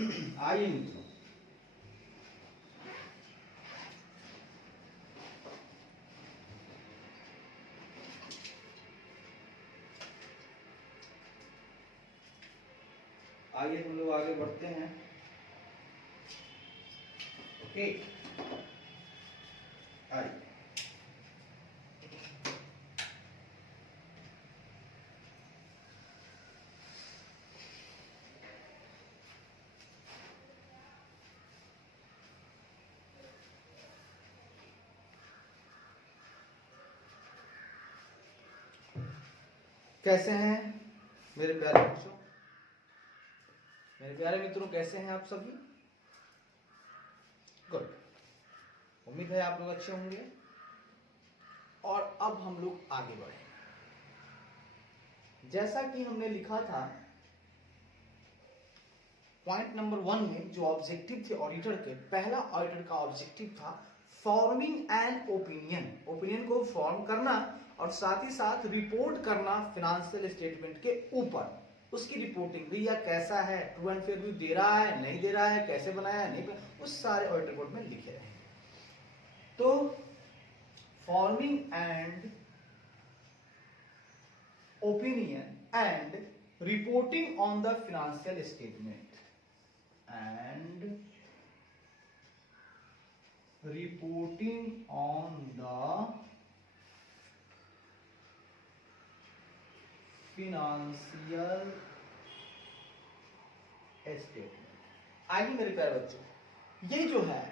आइए मित्रों, आइए हम लोग आगे बढ़ते हैं। ओके, आइए कैसे हैं मेरे प्यारे बच्चों, मेरे प्यारे मित्रों, कैसे हैं आप सभी? गुड, उम्मीद है आप लोग अच्छे होंगे। और अब हम लोग आगे बढ़े। जैसा कि हमने लिखा था पॉइंट नंबर 1 में, जो ऑब्जेक्टिव थे ऑडिटर के, पहला ऑडिटर का ऑब्जेक्टिव था फॉर्मिंग एन ओपिनियन, ओपिनियन को फॉर्म करना और साथ ही साथ रिपोर्ट करना फाइनेंशियल स्टेटमेंट के ऊपर, उसकी रिपोर्टिंग, भैया कैसा है, ट्रू एंड फेयर व्यू दे रहा है, नहीं दे रहा है, कैसे बनाया है, नहीं बनाया, उस सारे ऑडिट रिपोर्ट में लिखे रहे। तो forming and opinion and reporting on the financial statement and reporting on the financial statement। आइए मेरे प्यारे बच्चों, ये जो है,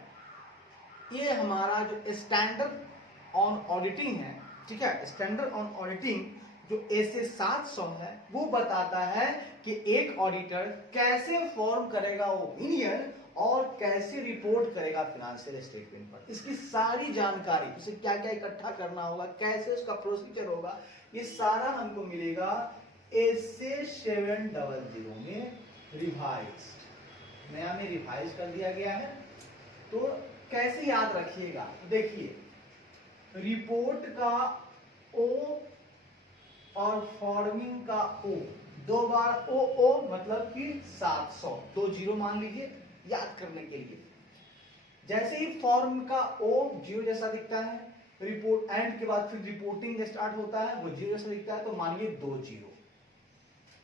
ये हमारा जो स्टैंडर्ड ऑन ऑडिटिंग है, ठीक है, स्टैंडर्ड ऑन ऑडिटिंग जो ऐसे 700 है, वो बताता है कि एक ऑडिटर कैसे फॉर्म करेगा ओपिनियन और कैसे रिपोर्ट करेगा फाइनेंशियल स्टेटमेंट पर। इसकी सारी जानकारी, उसे क्या क्या इकट्ठा करना होगा, कैसे उसका प्रोसीजर होगा, ये सारा हमको मिलेगा ऐसे 700 में रिवाइज्ड, नया में रिवाइज कर दिया गया है। तो कैसे याद रखिएगा, देखिए, रिपोर्ट का ओ और फॉर्मिंग का ओ, 2 बार ओ मतलब कि 700, 2 जीरो मान लीजिए याद करने के लिए। जैसे ही फॉर्म का ओ जीरो जैसा दिखता है, रिपोर्ट एंड के बाद फिर रिपोर्टिंग स्टार्ट होता है, वो जीरो जैसा दिखता है, तो मानिए 2 जीरो।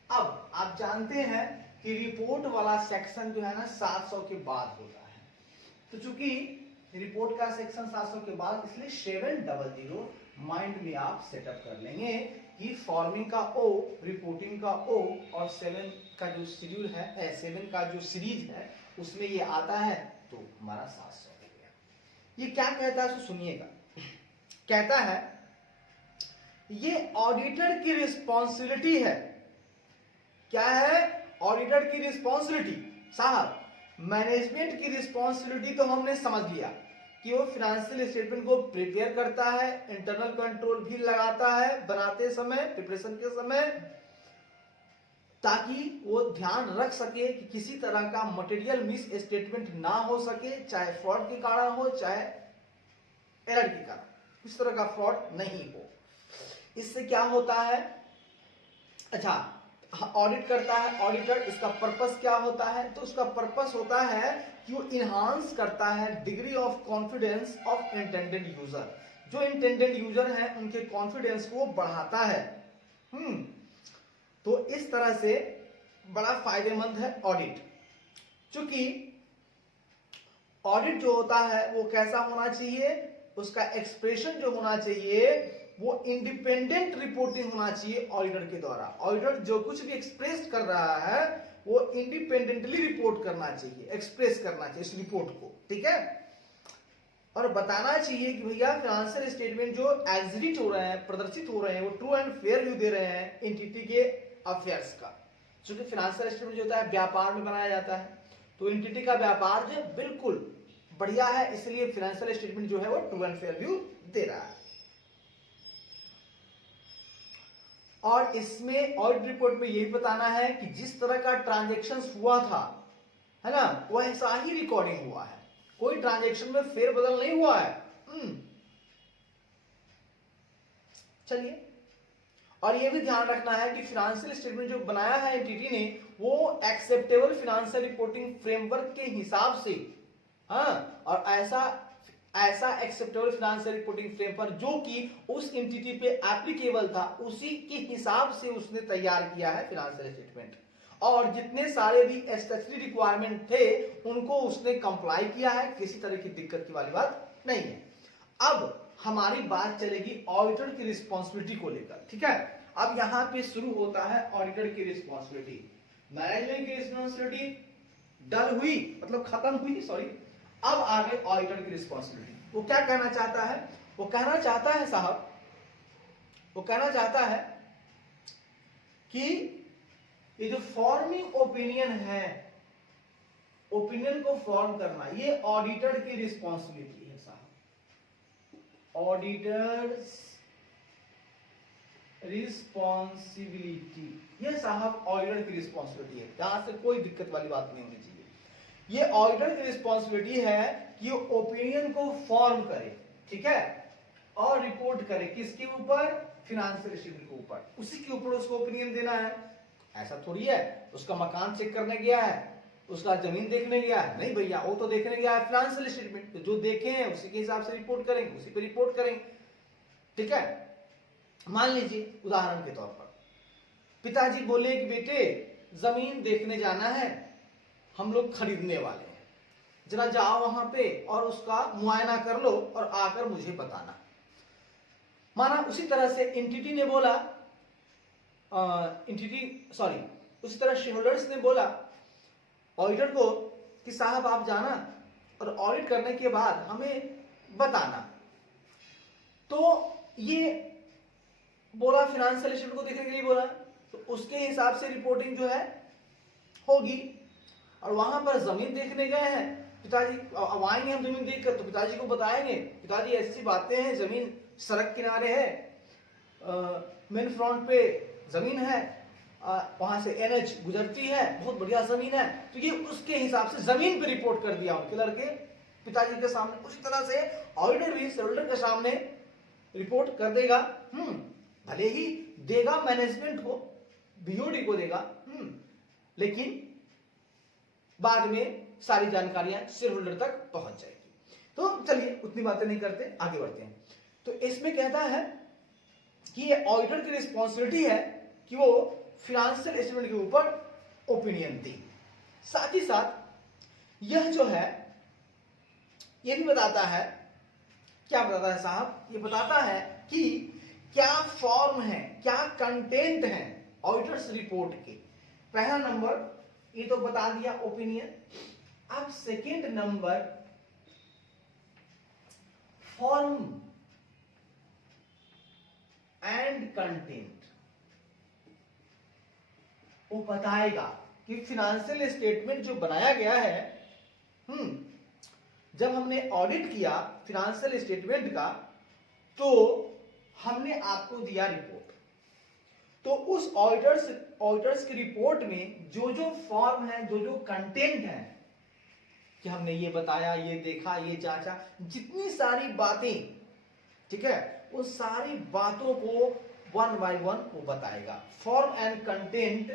अब आप जानते हैं कि रिपोर्ट वाला सेक्शन जो है ना 700 के बाद होता है, तो चूंकि रिपोर्ट का सेक्शन 700 के बाद, इसलिए 700 माइंड में आप सेटअप कर लेंगे कि फॉर्मिंग का ओ, रिपोर्टिंग का ओ और 7 का जो शेड्यूल है, 7 का जो सीरीज है उसमें ये आता है, तो हमारा 700 हो गया। ये क्या कहता है, तो सुनिएगा, कहता है ये ऑडिटर की रिस्पॉन्सिबिलिटी है। क्या है? ऑडिटर की रिस्पॉन्सिबिलिटी। साहब, मैनेजमेंट की रिस्पॉन्सिबिलिटी तो हमने समझ लिया कि वो फाइनेंशियल स्टेटमेंट को प्रिपेयर करता है, इंटरनल कंट्रोल भी लगाता है बनाते समय, प्रिपरेशन के समय, ताकि वो ध्यान रख सके कि किसी तरह का मटेरियल मिस स्टेटमेंट ना हो सके, चाहे फ्रॉड के कारण हो, चाहे एरर के कारण, इस तरह का फ्रॉड नहीं हो। इससे क्या होता है, अच्छा, ऑडिट करता है ऑडिटर, इसका पर्पस क्या होता है, तो उसका पर्पस होता है कि वो इनहांस करता है degree of confidence of intended user, जो इंटेंडेड यूजर है उनके कॉन्फिडेंस को बढ़ाता है। तो इस तरह से बड़ा फायदेमंद है ऑडिट। चूंकि ऑडिट जो होता है वो कैसा होना चाहिए, उसका एक्सप्रेशन जो होना चाहिए वो इंडिपेंडेंट रिपोर्टिंग होना चाहिए ऑडिटर के द्वारा। ऑडिटर जो कुछ भी एक्सप्रेस कर रहा है वो इंडिपेंडेंटली रिपोर्ट करना चाहिए, एक्सप्रेस करना चाहिए इस रिपोर्ट को, ठीक है, और बताना चाहिए कि भैया फाइनेंशियल स्टेटमेंट जो एग्जिबिट हो रहे हैं, प्रदर्शित हो रहे हैं, वो ट्रू एंड फेयर व्यू दे रहे हैं एंटिटी के अफेयर्स का। क्योंकि फाइनेंशियल स्टेटमेंट जो होता है व्यापार में बनाया जाता है, तो एंटिटी का व्यापार जो बिल्कुल बढ़िया है, इसलिए फाइनेंशियल स्टेटमेंट जो है वो ट्रू एंड फेयर व्यू दे रहा है। और इसमें ऑडिट रिपोर्ट में यही बताना है कि जिस तरह का ट्रांजैक्शन हुआ था, है ना, वैसा ही रिकॉर्डिंग हुआ है, कोई ट्रांजैक्शन में फेरबदल नहीं हुआ है। चलिए, और ये भी ध्यान रखना है कि फाइनेंशियल स्टेटमेंट जो बनाया है एंटिटी ने वो एक्सेप्टेबल फाइनेंशियल रिपोर्टिंग फ्रेमवर्क के हिसाब से, हाँ, और ऐसा एक्सेप्टेबल फाइनेंशियल रिपोर्टिंग फ्रेमवर्क जो कि उस एंटिटी पे एप्लीकेबल था उसी के हिसाब से उसने तैयार किया है फाइनेंशियल स्टेटमेंट, और जितने सारे भी स्टैट्यूटरी रिक्वायरमेंट थे उनको उसने कंप्लाई किया है, किसी तरह की दिक्कत की वाली बात नहीं है। अब हमारी बात चलेगी ऑडिटर की रिस्पॉन्सिबिलिटी को लेकर, ठीक है। अब यहां पे शुरू होता है ऑडिटर की रिस्पॉन्सिबिलिटी। मैनेजमेंट की रिस्पॉन्सिबिलिटी डल हुई, मतलब खत्म हुई, सॉरी। अब आगे ऑडिटर की रिस्पॉन्सिबिलिटी। वो क्या कहना चाहता है? वो कहना चाहता है साहब, वो कहना चाहता है कि ये जो फॉर्मिंग ओपिनियन है, ओपिनियन को फॉर्म करना, ये ऑडिटर की रिस्पॉन्सिबिलिटी है साहब। ऑडिटर्स रिस्पॉन्सिबिलिटी, ये साहब ऑडिटर की रिस्पॉन्सिबिलिटी है। यहां से कोई दिक्कत वाली बात नहीं होनी चाहिए। ये ऑडिटर की रिस्पॉन्सिबिलिटी है कि वो ओपिनियन को फॉर्म करे, ठीक है, और रिपोर्ट करे किसके ऊपर? फाइनेंशियल स्टेटमेंट के ऊपर। उसी के ऊपर उसको ओपिनियन देना है। ऐसा थोड़ी है उसका मकान चेक करने गया है, उसका जमीन देखने गया है, नहीं भैया, वो तो देखने गया है फाइनेंशियल स्टेटमेंट, जो देखे हैं उसी के हिसाब से रिपोर्ट करेंगे, उसी पे रिपोर्ट करेंगे, ठीक है। मान लीजिए उदाहरण के तौर पर पिताजी बोले कि बेटे जमीन देखने जाना है, हम लोग खरीदने वाले हैं, जरा जाओ वहां पे और उसका मुआयना कर लो और आकर मुझे बताना। माना उसी तरह से एंटिटी ने बोला, उसी तरह शेयरहोल्डर्स ने बोला ऑडिटर को कि साहब आप जाना और ऑडिट करने के बाद हमें बताना। तो ये बोला फाइनेंशियल स्टेटमेंट को देखने के लिए बोला, तो उसके हिसाब से रिपोर्टिंग जो है होगी। और वहां पर जमीन देखने गए हैं पिताजी, अब आएंगे हम जमीन देखकर तो पिताजी को बताएंगे, पिताजी ऐसी बातें हैं, जमीन सड़क किनारे है, मेन फ्रंट पे जमीन है, वहां से एनएच गुजरती है, बहुत बढ़िया जमीन है। तो ये उसके हिसाब से जमीन पे रिपोर्ट कर दिया उनके लड़के पिताजी के सामने। उसी तरह से ऑडिटर भी शेयरहोल्डर के सामने रिपोर्ट कर देगा। भले ही देगा मैनेजमेंट को, बीओडी को देगा, लेकिन बाद में सारी जानकारियां शेयरहोल्डर तक पहुंच जाएगी। तो चलिए उतनी बातें नहीं करते, आगे बढ़ते हैं। तो इसमें कहता है कि ये ऑडिटर की रिस्पॉन्सिबिलिटी है कि वो फाइनेंशियल स्टेटमेंट के ऊपर ओपिनियन दे। साथ ही साथ यह जो है ये भी बताता है, क्या बताता है साहब? ये बताता है कि क्या फॉर्म है, क्या कंटेंट है ऑडिटर्स रिपोर्ट के। पहला नंबर ये तो बता दिया ओपिनियन। अब second number form and content. वो बताएगा कि फाइनेंशियल स्टेटमेंट जो बनाया गया है, जब हमने ऑडिट किया फाइनेंशियल स्टेटमेंट का तो हमने आपको दिया रिपोर्ट, तो उस ऑडिटर्स की रिपोर्ट में जो जो फॉर्म है, जो जो कंटेंट है, कि हमने ये बताया, ये देखा, ये जांचा, जितनी सारी बातें, ठीक है, उन सारी बातों को वन बाय वन वो बताएगा। Form and content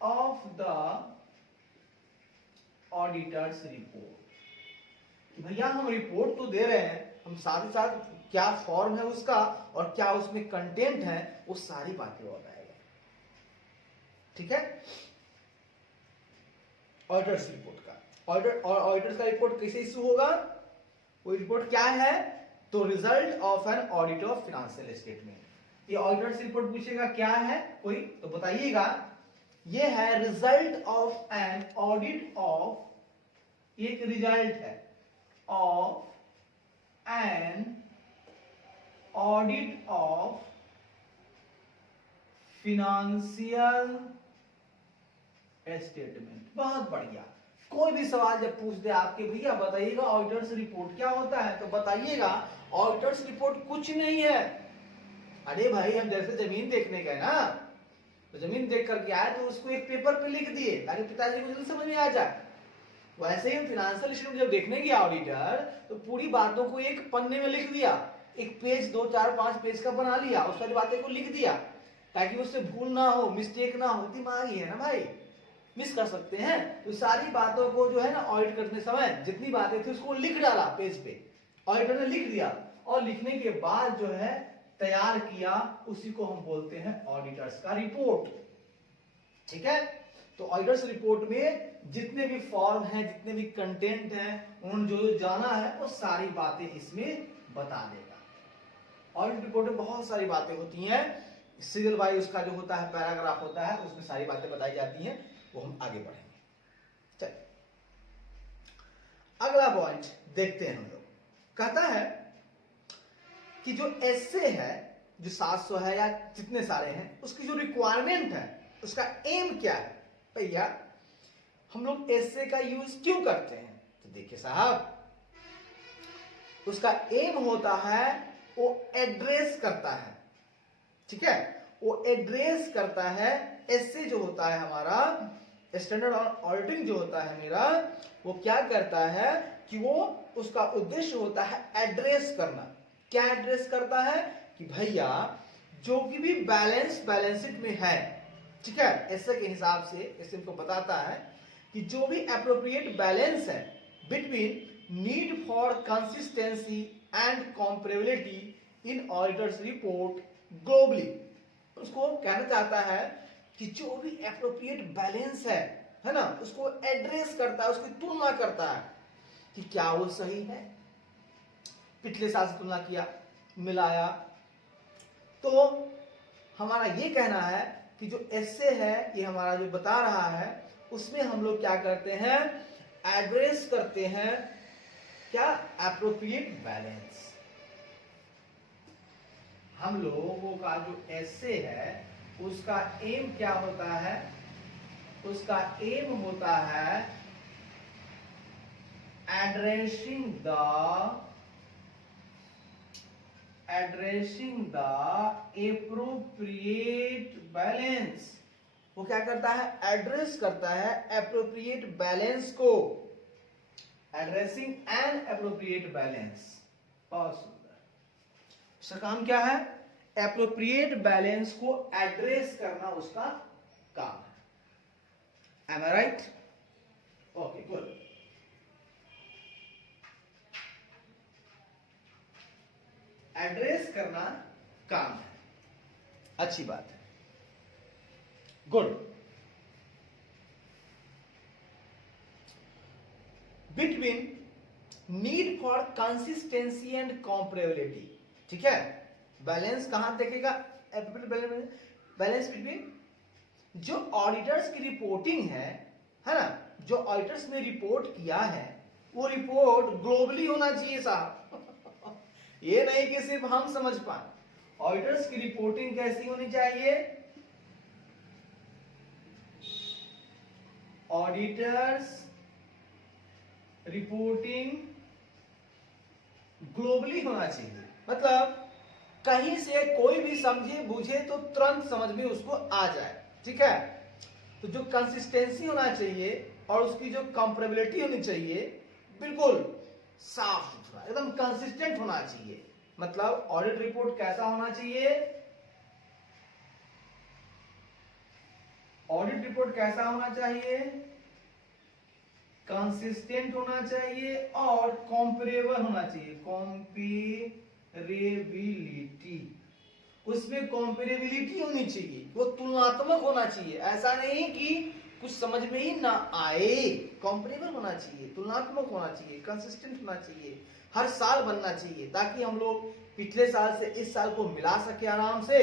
of the auditors report. भैया हम रिपोर्ट तो दे रहे हैं, हम साथ ही साथ क्या फॉर्म है उसका और क्या उसमें कंटेंट है वो सारी बातें बताएगा, ठीक है। ऑडिटर्स रिपोर्ट का ऑडिटर्स का रिपोर्ट कैसे इशू होगा? वो रिपोर्ट क्या है? तो result of an audit of financial statement. ये ऑडिटर्स रिपोर्ट पूछेगा क्या है कोई, तो बताइएगा ये है result of an audit of, एक रिजल्ट है of an audit of financial statement. बहुत बढ़िया। कोई भी सवाल जब पूछ दे आपके, भैया बताइएगा ऑडिटर्स रिपोर्ट क्या होता है, तो बताइएगा ऑडिटर्स रिपोर्ट कुछ नहीं है। अरे भाई हम जैसे जमीन देखने गए ना, तो जमीन देख करके आए तो उसको एक पेपर पे लिख दिए ताकि पिताजी को जल्दी समझ में आ जाए। वैसे ही हम फाइनेंशियल स्टेटमेंट जब देखने गया ऑडिटर, तो पूरी बातों को एक पन्ने में लिख दिया, एक पेज 2 4 5 पेज का बना लिया, उस सारी बातें को लिख दिया ताकि उससे भूल ना हो, मिस्टेक ना हो। दिमागी है ना भाई, मिस कर सकते हैं। तो सारी बातों को जो है ना ऑडिट करते समय जितनी बातें थी उसको लिख डाला पेज पे, ऑडिटर ने लिख दिया और लिखने के बाद जो है तैयार किया, उसी को हम बोलते हैं ऑडिटर्स का रिपोर्ट। ठीक है, तो ऑडिटर्स रिपोर्ट में जितने भी फॉर्म हैं, जितने भी कंटेंट हैं, उन जो जाना है वो सारी बातें इसमें बता देगा। ऑडिट रिपोर्ट में बहुत सारी बातें होती हैं, सीरियल वाइज उसका जो होता है पैराग्राफ होता है, उसमें सारी बातें बताई जाती हैं, वो हम आगे बढ़ेंगे। चलिए अगला पॉइंट देखते हैं हम लोग। कहता है कि जो एसे है, जो 700 है या जितने सारे हैं, उसकी जो रिक्वायरमेंट है, उसका एम क्या है। भैया हम लोग एसे का यूज क्यों करते हैं, तो देखिए साहब, उसका एम होता है वो एड्रेस करता है। ठीक है, वो एड्रेस करता है। एसे जो होता है हमारा स्टैंडर्ड ऑडिटिंग जो होता है मेरा, वो क्या करता है कि वो उसका उद्देश्य होता है एड्रेस करना। क्या एड्रेस करता है कि भैया जो भी बैलेंस शीट में है, ठीक है, ऐसे के हिसाब से ऐसे को बताता है कि जो भी एप्रोप्रिएट बैलेंस है between need for consistency and comparability in auditors report globally, उसको कहना चाहता है कि जो भी एप्रोप्रिएट बैलेंस है ना, उसको एड्रेस करता है, उसकी तुलना करता है कि क्या वो सही है, पिछले साल से तुलना किया, मिलाया। तो हमारा ये कहना है कि जो एसे है ये हमारा जो बता रहा है, उसमें हम लोग क्या करते हैं, एड्रेस करते हैं क्या, एप्रोप्रिएट बैलेंस। हम लोगों का जो एसे है उसका एम क्या होता है, उसका एम होता है एड्रेसिंग द एप्रोप्रिएट बैलेंस। वो क्या करता है, एड्रेस करता है एप्रोप्रिएट बैलेंस को, एड्रेसिंग एन एप्रोप्रिएट बैलेंस। बहुत सुंदर, इसका काम क्या है, एप्रोप्रिएट बैलेंस को एड्रेस करना उसका काम है। एम आई राइट? Okay good. एड्रेस करना काम है, अच्छी बात है, good. Between need for consistency and comparability, ठीक है, बैलेंस कहां देखेगा, बैलेंस बिटवीन जो ऑडिटर्स की रिपोर्टिंग है ना, जो ऑडिटर्स ने रिपोर्ट किया है वो रिपोर्ट ग्लोबली होना चाहिए साहब। ये नहीं कि सिर्फ हम समझ पाए। ऑडिटर्स की रिपोर्टिंग कैसी होनी चाहिए, ऑडिटर्स रिपोर्टिंग ग्लोबली होना चाहिए, मतलब कहीं से कोई भी समझे बुझे तो तुरंत समझ में उसको आ जाए। ठीक है, तो जो कंसिस्टेंसी होना चाहिए और उसकी जो कंपेरेबिलिटी होनी चाहिए, बिल्कुल साफ सुथरा एकदम कंसिस्टेंट होना चाहिए। मतलब ऑडिट रिपोर्ट कैसा होना चाहिए, ऑडिट रिपोर्ट कैसा होना चाहिए, कंसिस्टेंट होना चाहिए और कंपेरेबल होना चाहिए, कंपेरेबिलिटी, उसमें कंपेरेबिलिटी होनी चाहिए, वो तुलनात्मक होना चाहिए। ऐसा नहीं कि कुछ समझ में ही ना आए, कंपेरेबल होना चाहिए, तुलनात्मक होना चाहिए, कंसिस्टेंट होना चाहिए, हर साल बनना चाहिए, ताकि हम लोग पिछले साल से इस साल को मिला सके आराम से।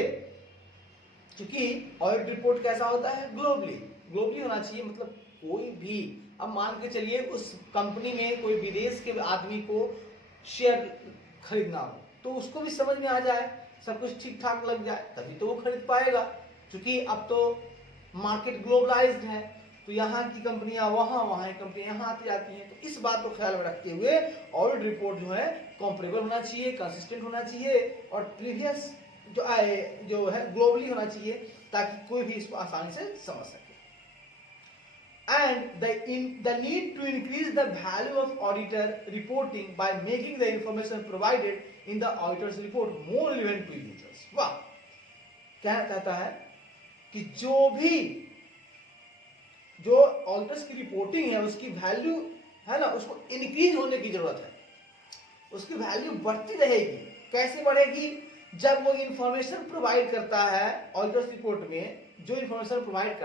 क्योंकि ऑडिट रिपोर्ट कैसा होता है, ग्लोबली होना चाहिए। मतलब कोई भी, अब मान के चलिए उस कंपनी में कोई विदेश के आदमी को शेयर खरीदना हो, तो उसको भी समझ में आ जाए, सब कुछ ठीक ठाक लग जाए, तभी तो वो खरीद पाएगा। क्योंकि अब तो मार्केट ग्लोबलाइज्ड है, तो यहाँ की कंपनियां वहां की कंपनियां यहाँ आती जाती हैं। तो इस बात को ख्याल में रखते हुए ऑडिट रिपोर्ट जो है कंपेरेबल होना चाहिए, कंसिस्टेंट होना चाहिए और प्रीवियस जो है ग्लोबली होना चाहिए, ताकि कोई भी इसको आसानी से समझ सके। and the need to increase the value of auditor reporting by making the information provided in the auditor's report more relevant to users। वाह, क्या कहता है कि जो ऑडिटर्स की रिपोर्टिंग है उसकी वैल्यू है ना, उसको इंक्रीज होने की जरूरत है, उसकी वैल्यू बढ़ती रहेगी। कैसे बढ़ेगी? जब वो इंफॉर्मेशन प्रोवाइड करता है ऑडिटर्स रिपोर्ट में, जो इंफॉर्मेशन प्रोवाइड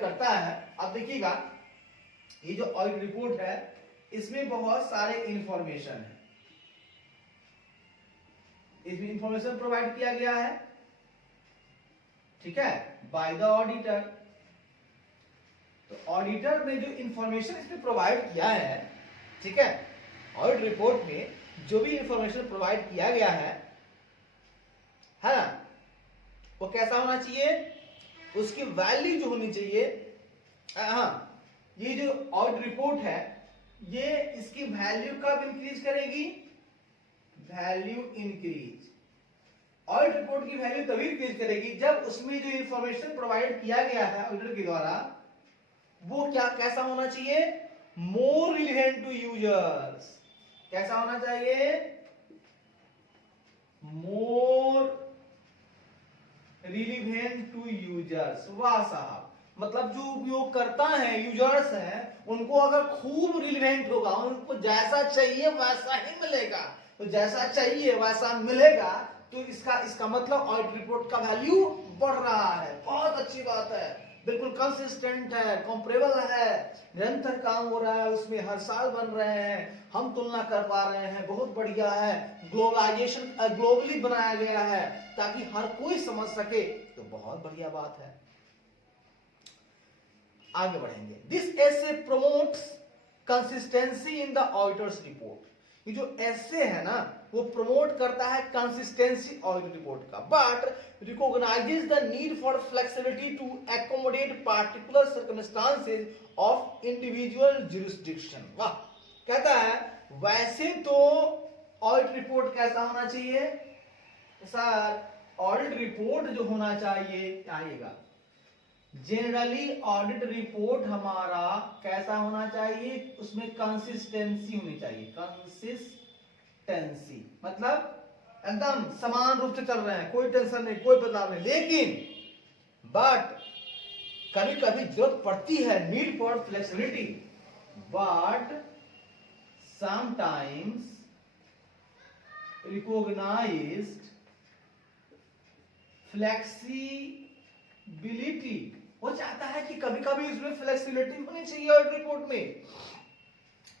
करता है, आप देखिएगा ये जो ऑडिट रिपोर्ट है इसमें बहुत सारे इंफॉर्मेशन है, इसमें इंफॉर्मेशन प्रोवाइड किया गया है, ठीक है, बाय द ऑडिटर। तो ऑडिटर ने जो इंफॉर्मेशन इसमें प्रोवाइड किया है, ठीक है, ऑडिट रिपोर्ट में जो भी इंफॉर्मेशन प्रोवाइड किया गया है ना, वो कैसा होना चाहिए, उसकी वैल्यू जो होनी चाहिए। हाँ, ये जो ऑडिट रिपोर्ट है ये इसकी वैल्यू कब इंक्रीज करेगी? वैल्यू इंक्रीज, ऑडिट रिपोर्ट की वैल्यू तभी इंक्रीज करेगी जब उसमें जो इंफॉर्मेशन प्रोवाइड किया गया है ऑडिटर के द्वारा वो कैसा होना चाहिए? More relevant to users. कैसा होना चाहिए? More relevant to users. वाह साहब, मतलब जो उपयोग करता है, यूजर्स हैं, उनको अगर खूब रिलेवेंट होगा, उनको जैसा चाहिए वैसा ही मिलेगा, तो जैसा चाहिए वैसा मिलेगा, तो इसका मतलब ऑडिट रिपोर्ट का वैल्यू बढ़ रहा है। बहुत अच्छी बात है, बिल्कुल कंसिस्टेंट है, कंपेरेबल है, निरंतर काम हो रहा है उसमें, हर साल बन रहे हैं, हम तुलना कर पा रहे हैं, बहुत बढ़िया है। ग्लोबलाइजेशन ग्लोबली बनाया गया है ताकि हर कोई समझ सके, तो बहुत बढ़िया बात है। आगे बढ़ेंगे। This essay promotes consistency in the auditors report. ये जो एसे है ना वो प्रमोट करता है कंसिस्टेंसी ऑडिट रिपोर्ट का, but recognises the need for flexibility to accommodate particular circumstances of individual jurisdiction. वाह, कहता है वैसे तो ऑडिट रिपोर्ट कैसा होना चाहिए सर? ऑडिट रिपोर्ट जो होना चाहिए, आइएगा, जनरली ऑडिट रिपोर्ट हमारा कैसा होना चाहिए? उसमें कंसिस्टेंसी होनी चाहिए। कंसिस्टेंसी मतलब एकदम समान रूप से चल रहे हैं, कोई टेंशन नहीं, कोई बदलाव नहीं। लेकिन बट कभी कभी जरूरत पड़ती है, need for flexibility, but sometimes recognised flexibility. वो चाहता है कि कभी कभी इसमें फ्लेक्सिबिलिटी होनी चाहिए ऑडिट रिपोर्ट में,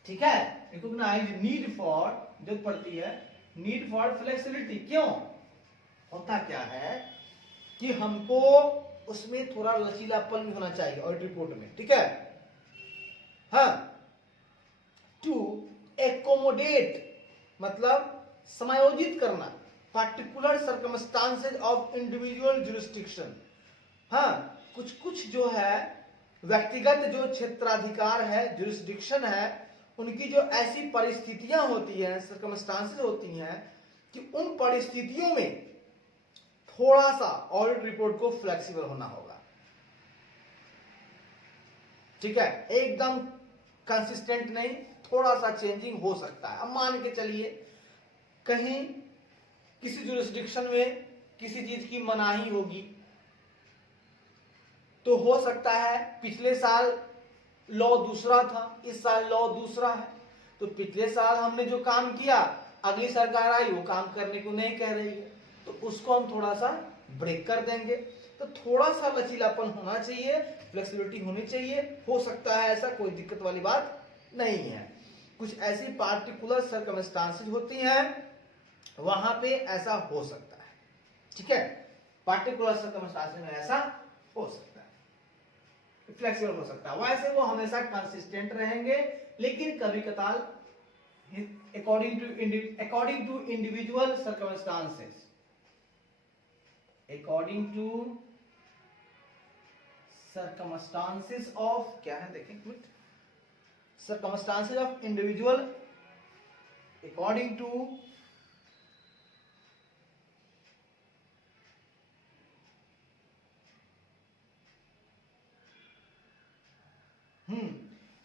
ठीक है। रिकॉग्नाइज नीड फॉर, जरूरत पड़ती है नीड फॉर फ्लेक्सिबिलिटी। क्यों? होता क्या है कि हमको उसमें थोड़ा लचीलापन भी होना चाहिए ऑडिट रिपोर्ट में, ठीक है। हाँ, टू एकोमोडेट मतलब समायोजित करना particular circumstances of individual jurisdiction. हाँ, कुछ जो है व्यक्तिगत जो क्षेत्राधिकार है, जुरिस्डिक्शन है, उनकी जो ऐसी परिस्थितियां होती हैं, सर्कमस्टांसेस होती हैं कि उन परिस्थितियों में थोड़ा सा ऑडिट रिपोर्ट को फ्लेक्सिबल होना होगा, ठीक है। एकदम कंसिस्टेंट नहीं, थोड़ा सा चेंजिंग हो सकता है। अब मान के चलिए कहीं किसी जुरिस्डिक्शन में किसी चीज की मनाही होगी, तो हो सकता है पिछले साल लॉ दूसरा था, इस साल लॉ दूसरा है, तो पिछले साल हमने जो काम किया अगली सरकार आई वो काम करने को नहीं कह रही है, तो उसको हम थोड़ा सा ब्रेक कर देंगे। तो थोड़ा सा लचीलापन होना चाहिए, फ्लेक्सिबिलिटी होनी चाहिए। हो सकता है ऐसा, कोई दिक्कत वाली बात नहीं है। कुछ ऐसी पार्टिकुलर सर्कमस्टांसेस होती हैं वहां पे ऐसा हो सकता है, ठीक है। पार्टिकुलर सर्कमस्टांसेस में ऐसा हो सकता है, फ्लेक्सिबल हो सकता है। वैसे वो हमेशा कंसिस्टेंट रहेंगे, लेकिन कभी कताल according to individual circumstances, according to circumstances of, क्या है देखें कुछ, circumstances of individual according to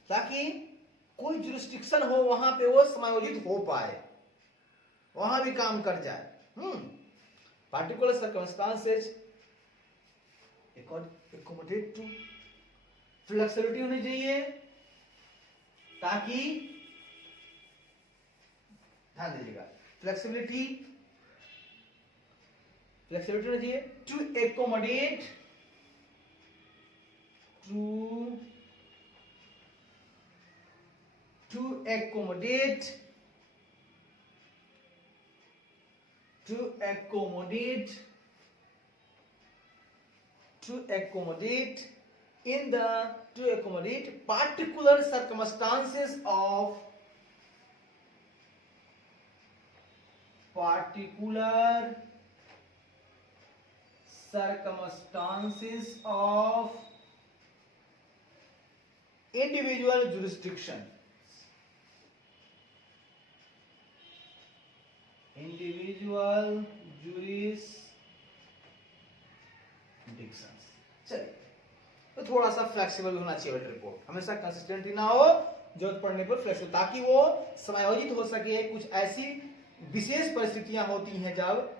ताकि कोई जुरिस्डिक्शन हो वहां पे वो समायोजित हो पाए, वहां भी काम कर जाए। Particular circumstances accommodate to, flexibility होनी चाहिए ताकि, ध्यान दीजिएगा, फ्लेक्सिबिलिटी होनी चाहिए to accommodate to accommodate particular circumstances of individual jurisdiction, चलिए, तो थोड़ा सा फ्लेक्सिबल होना चाहिए रिपोर्ट, हमेशा कंसिस्टेंट ना हो, जरूरत पड़ने पर फ्लेक्सिबल, ताकि वो समायोजित हो सके। कुछ ऐसी विशेष परिस्थितियां होती हैं जब,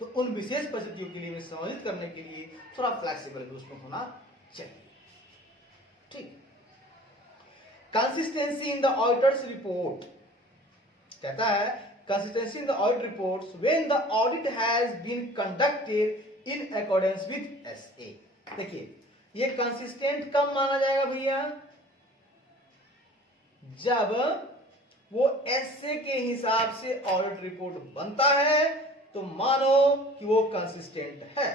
तो उन विशेष परिस्थितियों के लिए समायोजित करने के लिए थोड़ा फ्लेक्सिबल भी उसमें होना चाहिए। ठीक, consistency in the auditors report कहता है, consistency in the audit reports when the audit has been conducted in accordance with SA। देखिए, ये कंसिस्टेंट कब माना जाएगा भैया? जब वो SA के हिसाब से ऑडिट रिपोर्ट बनता है तो मानो कि वो कंसिस्टेंट है।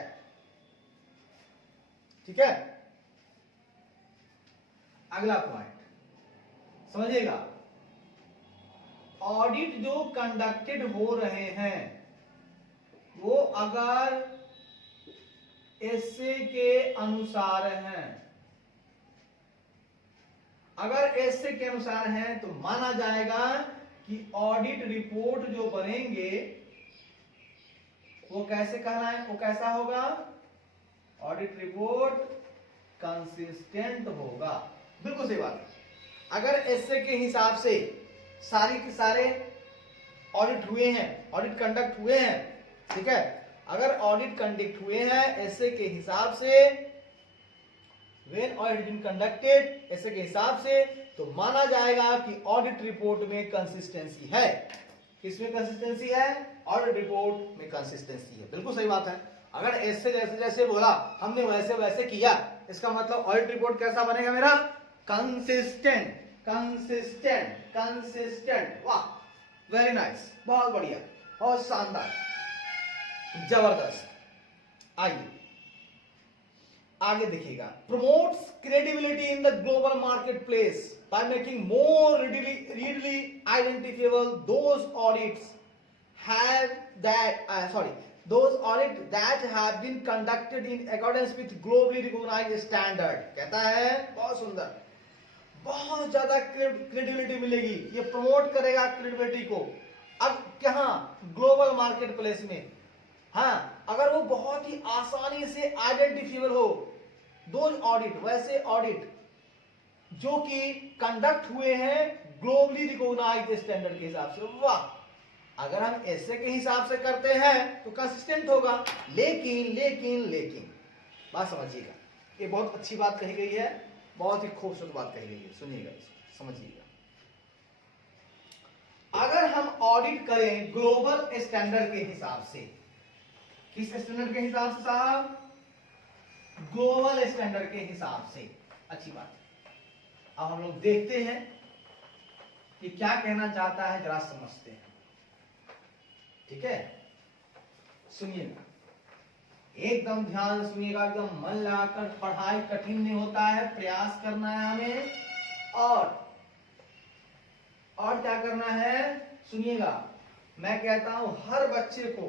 ठीक है, अगला पॉइंट समझिएगा, ऑडिट जो कंडक्टेड हो रहे हैं वो अगर एसए के अनुसार हैं, अगर एसए के अनुसार हैं तो माना जाएगा कि ऑडिट रिपोर्ट जो बनेंगे वो कैसे कहलाए, वो कैसा होगा? ऑडिट रिपोर्ट कंसिस्टेंट होगा। बिल्कुल सही बात है। अगर एसए के हिसाब से सारी के सारे ऑडिट हुए हैं, ऑडिट कंडक्ट हुए हैं, ठीक है, अगर ऑडिट कंडक्ट हुए हैं ऐसे के हिसाब से, व्हेन ऑडिट बीन कंडक्टेड ऐसे के हिसाब से, तो माना जाएगा कि ऑडिट रिपोर्ट में कंसिस्टेंसी है। किसमें कंसिस्टेंसी है? ऑडिट रिपोर्ट में कंसिस्टेंसी है। बिल्कुल सही बात है। अगर ऐसे जैसे जैसे बोला हमने वैसे वैसे किया, इसका मतलब ऑडिट रिपोर्ट कैसा बनेगा मेरा? Consistent, consistent, consistent. वाह, वेरी नाइस, बहुत बढ़िया, बहुत शानदार, जबरदस्त। आइए आगे देखिएगा, promotes credibility in the global market place by making more readily identifiable those audits that have been conducted in accordance with globally recognized standard। कहता है बहुत सुंदर, बहुत ज्यादा क्रेडिबिलिटी मिलेगी, ये प्रमोट करेगा क्रेडिबिलिटी को। अब कहां? ग्लोबल मार्केट प्लेस में। हाँ, अगर वो बहुत ही आसानी से आइडेंटिफिएबल हो, दो ऑडिट, वैसे ऑडिट जो कि कंडक्ट हुए हैं ग्लोबली रिकॉग्नाइज्ड स्टैंडर्ड के हिसाब से। वाह, अगर हम ऐसे के हिसाब से करते हैं तो कंसिस्टेंट होगा। लेकिन लेकिन लेकिन बात समझिएगा, ये बहुत अच्छी बात कही गई है, बहुत ही खूबसूरत बात कही गई है, सुनिएगा, समझिएगा। अगर हम ऑडिट करें ग्लोबल स्टैंडर्ड के हिसाब से, किस स्टैंडर्ड के हिसाब से साहब? ग्लोबल स्टैंडर्ड के हिसाब से। अच्छी बात है। अब हम लोग देखते हैं कि क्या कहना चाहता है, जरा समझते हैं। ठीक है, सुनिएगा, एकदम ध्यान सुनिएगा, एकदम मन लगाकर। पढ़ाई कठिन नहीं होता है, प्रयास करना है हमें, और क्या करना है? सुनिएगा, मैं कहता हूं हर बच्चे को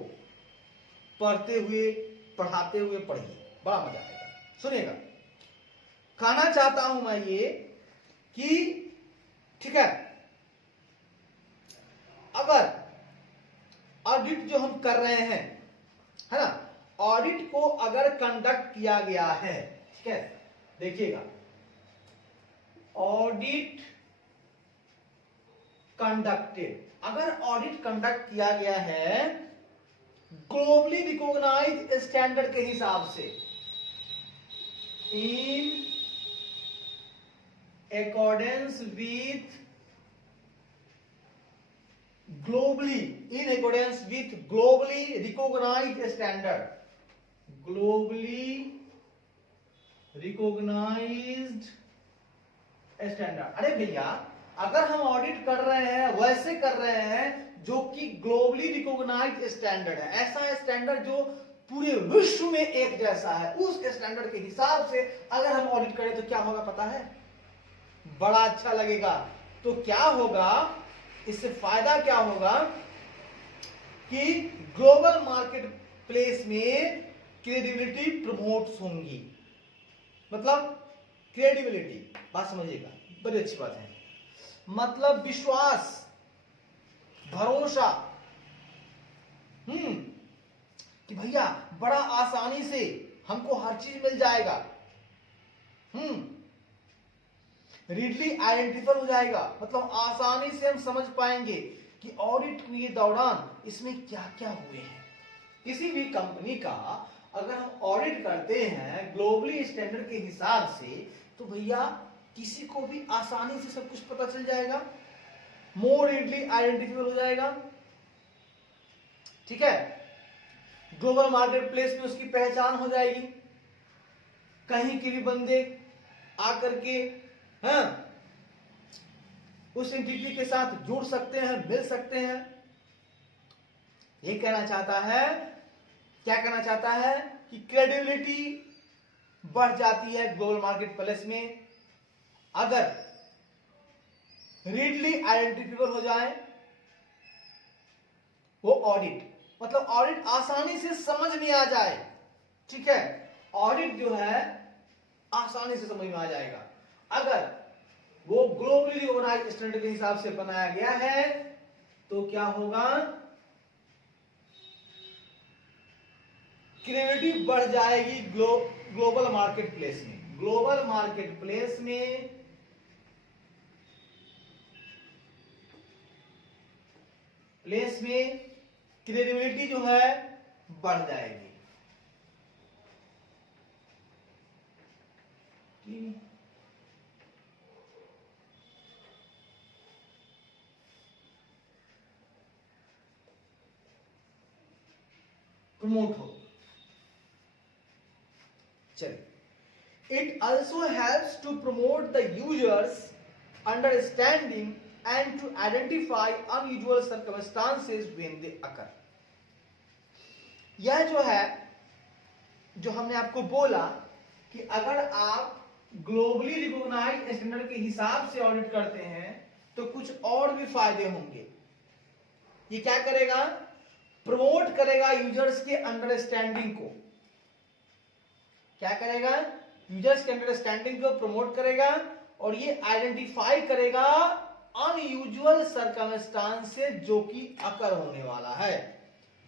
पढ़ते हुए पढ़ाते हुए पढ़िए, बड़ा मजा आएगा। सुनिएगा, कहना चाहता हूं मैं ये कि ठीक है, अगर ऑडिट जो हम कर रहे हैं, है ना, ऑडिट को अगर कंडक्ट किया गया है, ठीक है, देखिएगा, ऑडिट कंडक्टेड, अगर ऑडिट कंडक्ट किया गया है ग्लोबली रिकॉग्नाइज्ड स्टैंडर्ड के हिसाब से, in accordance with globally, in accordance with globally recognised standard, globally recognised standard. अरे भैया अगर हम ऑडिट कर रहे हैं वैसे कर रहे हैं जो कि ग्लोबली रिकॉग्नाइज्ड स्टैंडर्ड है, ऐसा स्टैंडर्ड जो पूरे विश्व में एक जैसा है, उस स्टैंडर्ड के हिसाब से अगर हम ऑडिट करें तो क्या होगा पता है? बड़ा अच्छा लगेगा। तो क्या होगा, इससे फायदा क्या होगा कि ग्लोबल मार्केट प्लेस में क्रेडिबिलिटी प्रमोट होंगी, मतलब क्रेडिबिलिटी, बात समझिएगा, बड़ी अच्छी बात है, मतलब विश्वास, भरोसा, कि भैया बड़ा आसानी से हमको हर चीज मिल जाएगा, रीडली आइडेंटिफाई हो जाएगा, मतलब आसानी से हम समझ पाएंगे कि ऑडिट के दौरान इसमें क्या क्या हुए हैं। किसी भी कंपनी का अगर हम ऑडिट करते हैं ग्लोबली स्टैंडर्ड के हिसाब से तो भैया किसी को भी आसानी से सब कुछ पता चल जाएगा, मोर रीडली आइडेंटिफाई हो जाएगा, ठीक है। ग्लोबल मार्केट प्लेस में उसकी पहचान हो जाएगी, कहीं के भी बंदे आकर के उस एंटिटी के साथ जुड़ सकते हैं, मिल सकते हैं। ये कहना चाहता है, क्या कहना चाहता है कि क्रेडिबिलिटी बढ़ जाती है ग्लोबल मार्केट प्लेस में अगर रीडली आइडेंटिफाइबल हो जाए वो ऑडिट, मतलब ऑडिट आसानी से समझ में आ जाए, ठीक है। ऑडिट जो है आसानी से समझ में आ जाएगा अगर वो ग्लोबली रिकॉग्नाइज्ड स्टैंडर्ड के हिसाब से बनाया गया है। तो क्या होगा, क्रेडिबिलिटी बढ़ जाएगी ग्लोबल मार्केट प्लेस में, ग्लोबल मार्केट प्लेस में क्रेडिबिलिटी जो है बढ़ जाएगी। प्रमोट हो, चलिए। It also helps to promote the users understanding and to identify unusual circumstances when they occur। यह जो है, जो हमने आपको बोला कि अगर आप ग्लोबली रिकॉग्नाइज्ड स्टैंडर्ड के हिसाब से ऑडिट करते हैं तो कुछ और भी फायदे होंगे। ये क्या करेगा, प्रमोट करेगा यूजर्स के अंडरस्टैंडिंग को, क्या करेगा, यूजर्स के अंडरस्टैंडिंग को प्रमोट करेगा और ये आइडेंटिफाई करेगा अनयूजुअल सर्कमस्टांसेस जो कि अकर होने वाला है।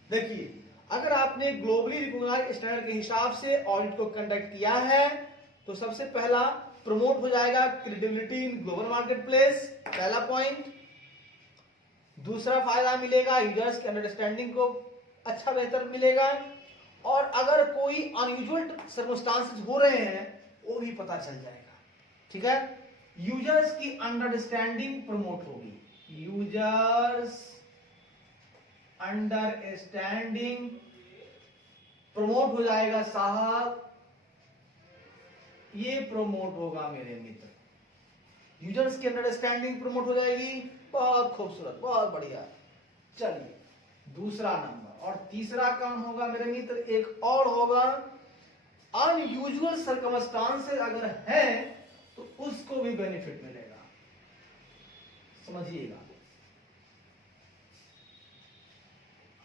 देखिए अगर आपने ग्लोबली रिकॉग्नाइज्ड स्टैंडर्ड के हिसाब से ऑडिट को कंडक्ट किया है तो सबसे पहला प्रमोट हो जाएगा credibility in global market place, पहला पॉइंट। दूसरा फायदा मिलेगा यूजर्स के अंडरस्टैंडिंग को अच्छा बेहतर मिलेगा, और अगर कोई अनयूजुअल सर्कमस्टांसेस हो रहे हैं वो भी पता चल जाएगा, ठीक है। यूजर्स की अंडरस्टैंडिंग प्रमोट होगी, यूजर्स अंडरस्टैंडिंग प्रमोट हो जाएगा साहब, ये प्रमोट होगा मेरे मित्र, यूजर्स की अंडरस्टैंडिंग प्रमोट हो जाएगी। बहुत खूबसूरत, बहुत बढ़िया। चलिए दूसरा नंबर और तीसरा काम होगा मेरे मित्र, एक और होगा अनयूजुअल सर्कमस्टांसेस अगर है तो उसको भी बेनिफिट मिलेगा, समझिएगा।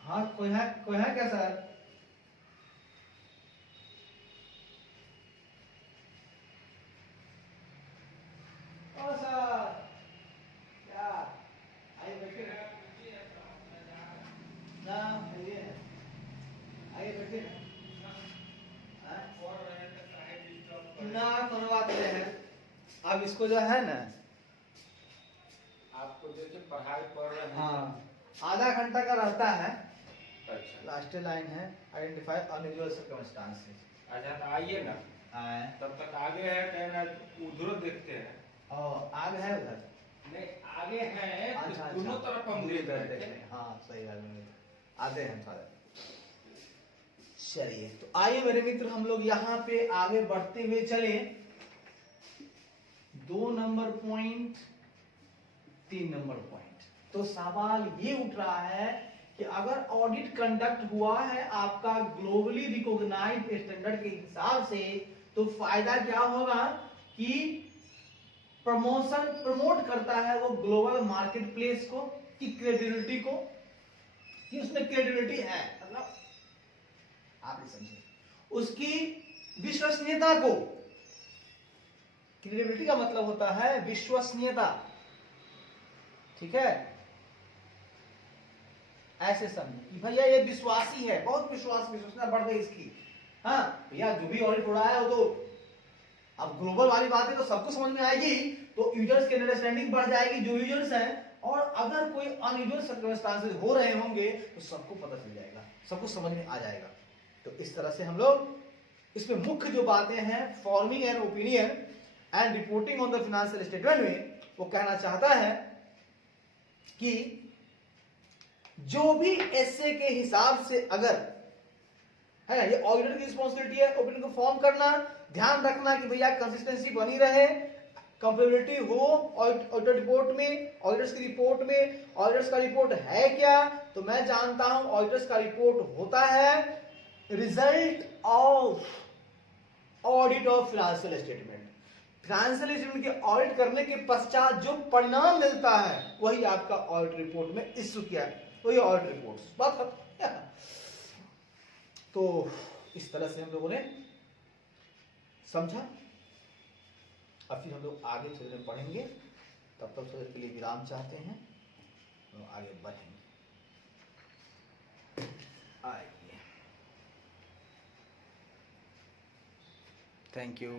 हाँ कोई है क्या सर? ओ सर क्या आइए बैठिए ना, आइए बैठिए ना, कोनो बात नहीं है, अब इसको जो है ना, आपको जैसे पढ़ाई पढ़ रहे हैं। हाँ, आधा घंटा का रहता है। अच्छा लास्ट लाइन है आइडेंटिफाई अनयूजुअल सर्कमस्टांसेस। अच्छा, तो आइए ना, तब तक आगे है कहना, उधर देखते हैं। और आगे है उधर नहीं आगे है तो अच्छा दोनों तरफ हम दूसरी देख तरफ रहे देख थे। रहे हैं। हाँ सही बात है, आते हैं सारे। चलिए तो आइए मेरे मित्र, हम लोग यहाँ पे आगे बढ़ते हुए चले। 2 नंबर पॉइंट, 3 नंबर पॉइंट। तो सवाल ये उठ रहा है कि अगर ऑडिट कंडक्ट हुआ है आपका ग्लोबली रिकॉग्नाइज्ड स्टैंडर्ड के हिसाब से, तो फायदा क्या होगा कि प्रमोट करता है वो ग्लोबल मार्केट प्लेस को, कि क्रेडिबिलिटी को, कि उसमें क्रेडिबिलिटी है, मतलब आप समझे उसकी विश्वसनीयता को। क्रेडिबिलिटी का मतलब होता है विश्वसनीयता, ठीक है। ऐसे समझे कि भैया ये विश्वासी है, बहुत विश्वसनीयता बढ़ गई इसकी। हाँ भैया जो भी ऑडिट हो रहा है वो तो अब ग्लोबल वाली बात है तो सबको समझ में आएगी, तो यूजर्स की अंडरस्टैंडिंग बढ़ जाएगी जो यूजर्स हैं। और अगर कोई अनयूजुअल सर्कमस्टांसेस हो रहे होंगे तो सबको पता चल जाएगा, सबको समझ में आ जाएगा। तो इस तरह से हम लोग इसमें मुख्य जो बातें हैं forming an opinion and reporting on the financial statement में, वो कहना चाहता है कि जो भी एसए के हिसाब से अगर है, ये ऑडिटर की रिस्पॉन्सिबिलिटी है ओपिनियन को फॉर्म करना, ध्यान रखना कि भैया कंसिस्टेंसी बनी रहे, कंपेबिलिटी हो ऑडिटर रिपोर्ट में, ऑडिटर्स की रिपोर्ट में। ऑडिटर्स का रिपोर्ट है क्या, तो मैं जानता हूं ऑडिटर्स का रिपोर्ट होता है result of audit of financial statement. Financial statement के ऑडिट करने के पश्चात जो परिणाम मिलता है वही आपका ऑडिट रिपोर्ट में इश्यू किया है, वही ऑडिट रिपोर्ट। बात खत्म। तो इस तरह से हम लोगों ने समझा। अब फिर हम लोग आगे थोड़ी देर पढ़ेंगे, तब तक थोड़ी देर के लिए विराम चाहते हैं, तो आगे बढ़ेंगे। आइए, थैंक यू।